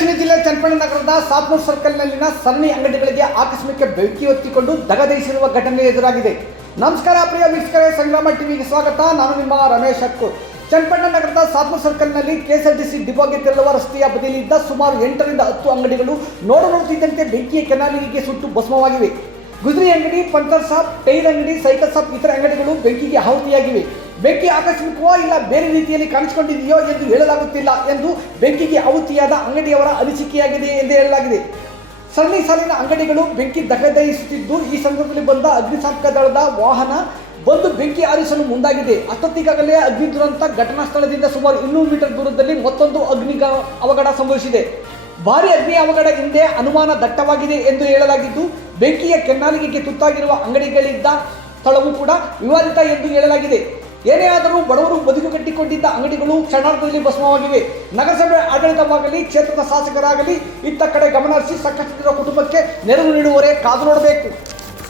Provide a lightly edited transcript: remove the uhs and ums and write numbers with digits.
ದಕ್ಷಿಣ ಜಿಲ್ಲೆ ಚನ್ನಪಟ್ಟಣ ನಗರದ ಸಾತ್ನೂರು ಸರ್ಕಲ್ನಲ್ಲಿನ ಸರಣಿ ಅಂಗಡಿಗಳಿಗೆ ಆಕಸ್ಮಿಕ ಬೆಂಕಿ ಹೊತ್ತಿಕೊಂಡು ದಗದಯಿಸಿರುವ ಘಟನೆ ಎದುರಾಗಿದೆ. ನಮಸ್ಕಾರ ಪ್ರಿಯ ವೀಕ್ಷಕರೇ, ಸಂಗ್ರಾಮ ಟಿವಿಗೆ ಸ್ವಾಗತ. ನಾನು ನಿಮ್ಮ ರಮೇಶ್ ಹಕ್ಕೂರ್. ಚನ್ನಪಟ್ಟಣ ನಗರದ ಸಾತ್ನೂರು ಸರ್ಕಲ್ನಲ್ಲಿ ಕೆಎಸ್ಆರ್ಟಿಸಿ ಡಿಪೋಗೆ ತೆರಳುವ ರಸ್ತೆಯ ಬದಿಯಲ್ಲಿದ್ದ ಸುಮಾರು 8 ರಿಂದ 10 ಅಂಗಡಿಗಳು ನೋಡುತ್ತಿದ್ದಂತೆ ಬೆಂಕಿಯ ಕೆನಾಲಿಗೆ ಸುಟ್ಟು ಭಸ್ಮವಾಗಿವೆ. ಗುಜರಿ ಅಂಗಡಿ, ಪಂಚರ್ ಶಾಪ್, ಟೈರ್ ಅಂಗಡಿ, ಸೈಕಲ್ ಶಾಪ್ ಇತರ ಅಂಗಡಿಗಳು ಬೆಂಕಿಗೆ ಆಹುತಿಯಾಗಿವೆ. ಬೆಂಕಿ ಆಕಸ್ಮಿಕವೋ ಇಲ್ಲ ಬೇರೆ ರೀತಿಯಲ್ಲಿ ಕಾಣಿಸಿಕೊಂಡಿದೆಯೋ ಎಂದು ಹೇಳಲಾಗುತ್ತಿಲ್ಲ ಎಂದು ಬೆಂಕಿಗೆ ಆಹುತಿಯಾದ ಅಂಗಡಿಯವರ ಅನಿಸಿಕೆಯಾಗಿದೆ ಎಂದು ಹೇಳಲಾಗಿದೆ. ಸರಣಿ ಸಾಲಿನ ಅಂಗಡಿಗಳು ಬೆಂಕಿ ದಗದಯಿಸುತ್ತಿದ್ದು, ಈ ಸಂದರ್ಭದಲ್ಲಿ ಬಂದ ಅಗ್ನಿಶಾಮಕ ದಳದ ವಾಹನ ಬಂದು ಬೆಂಕಿ ಆರಿಸಲು ಮುಂದಾಗಿದೆ. ಅಷ್ಟೊತ್ತಿಗಾಗಲೇ ಅಗ್ನಿ ದುರಂತ ಘಟನಾ ಸ್ಥಳದಿಂದ ಸುಮಾರು 200 ಮೀಟರ್ ದೂರದಲ್ಲಿ ಮತ್ತೊಂದು ಅಗ್ನಿ ಅವಘಡ ಸಂಭವಿಸಿದೆ. ಭಾರಿ ಅಗ್ನಿ ಅವಘಡ ಹಿಂದೆ ಅನುಮಾನ ದಟ್ಟವಾಗಿದೆ ಎಂದು ಹೇಳಲಾಗಿದ್ದು, ಬೆಂಕಿಯ ಕೆನ್ನಾಲಿಗೆಗೆ ತುತ್ತಾಗಿರುವ ಅಂಗಡಿಗಳಿದ್ದ ಸ್ಥಳವೂ ಕೂಡ ವಿವಾದಿತ ಎಂದು ಹೇಳಲಾಗಿದೆ. ಏನೇ ಆದರೂ ಬಡವರು ಬದುಕು ಕಟ್ಟಿಕೊಂಡಿದ್ದ ಅಂಗಡಿಗಳು ಕ್ಷಣಾರ್ಧದಲ್ಲಿ ಭಸ್ಮವಾಗಿವೆ. ನಗರಸಭೆ ಆಡಳಿತವಾಗಲಿ, ಕ್ಷೇತ್ರದ ಶಾಸಕರಾಗಲಿ ಇತ್ತ ಕಡೆ ಗಮನ ಹರಿಸಿ ಸಂಕಷ್ಟದಲ್ಲಿರುವ ಕುಟುಂಬಕ್ಕೆ ನೆರವು ನೀಡುವವರೇ ಕಾದು ನೋಡಬೇಕು.